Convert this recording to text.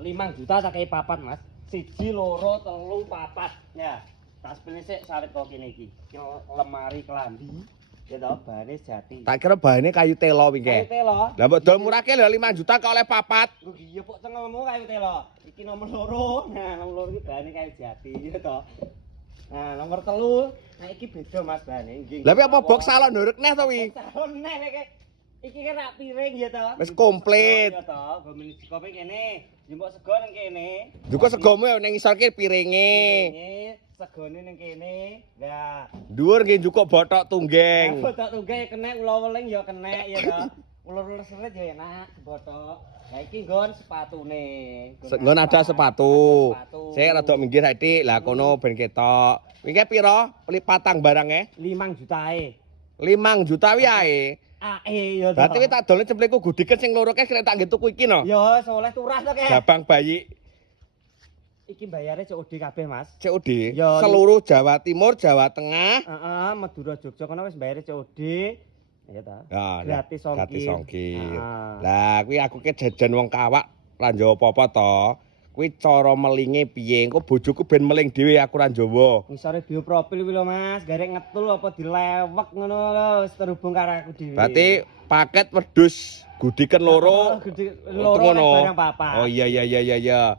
5 juta tak kei papat, Mas. 1, 2, 3, 4. Ya. Tak sepene sik sawit kok kene iki. Lemari klambi. Ya toh, bahane jati. Tak kira bahannya kayu telo Kayu wingi. telo. Lah mbok dol murahke lho 5 juta kok oleh papat. Lho iya kok cengelmu kayu telo. Iki nomor loro. Nah, nomor loro iki bahane kayu jati ya toh. Nah, nomor 3. Nah, iki beda Mas bahane. Nggih. Lah apa box salon nduruk neh to wi? Salon neh nek iki kan rak piring ya toh. Wis komplit. Ya toh, gomen dikopi kene. Jembok sego ning kene. Duko segomu ning ngisor ki piringe. Segone ning kene. Lah, Dhuwur nggih njukuk bothok tunggeng. botok tunggae kena ula-weling ya kena ya toh. Ulur-ulur seret ya enak botok. Lah iki nggon sepatune. Nggon ada sepatu. Sik rada minggir sithik. Lah kono ben ketok. Wingi pira? Beli patang barange? 5 jutae. 5 juta wi ae. Ae ya toh. Berarti tak dolne cempliku gudiken sing loro ke tak nggih tuku iki no. Ya, soleh turah to, Kek. Gabang bayi Iki bayare COD kabeh, Mas. COD. Ya, Seluruh Jawa Timur, Jawa Tengah. Heeh, Madura Jogja kono wis bayare COD. Ya ta. Ya, Gratis ongkir. Gratis ongkir. Heeh. Lah kuwi aku ke jajan wong kawak ra njowo apa-apa to. Kuwi cara melinge piye? Engko bojoku ben meling dhewe aku ra njowo. Ngisore biopropil kuwi lho, Mas. Garek ngetul apa dilewek ngono lho, wis terhubung karo aku dhewe. Berarti paket wedhus gudiken loro. Loro ngono. barang papat. Oh iya.